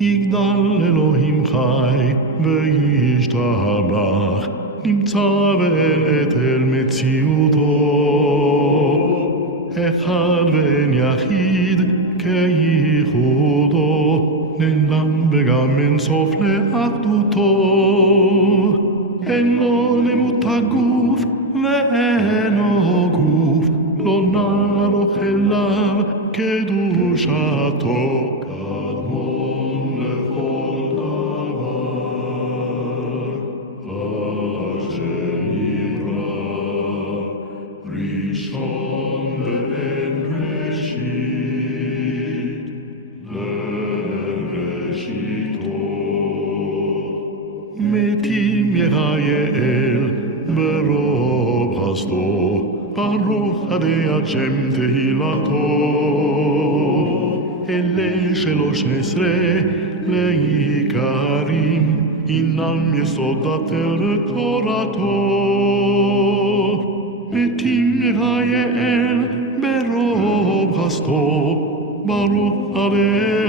יגדל אלוהים חי וישתבח, נמצא ואין עת אל מציאותו. אחד ואין יחיד כייחודו, נעלם וגם אין סוף לאחדותו. אין לו למות הגוף ואינו גוף, לא נערוך אליו קדושתו. קדמון לכל דבר אשר נברא, ראשון ואין ראשית לראשיתו. מתים יחייאל ברוב חסדו, ברוך עדי השם תהילתו. אלה 13 לעיקרים, הינם יסוד התורה תורתו. מתים יחייאל ברוב חסדו, ברוך עדי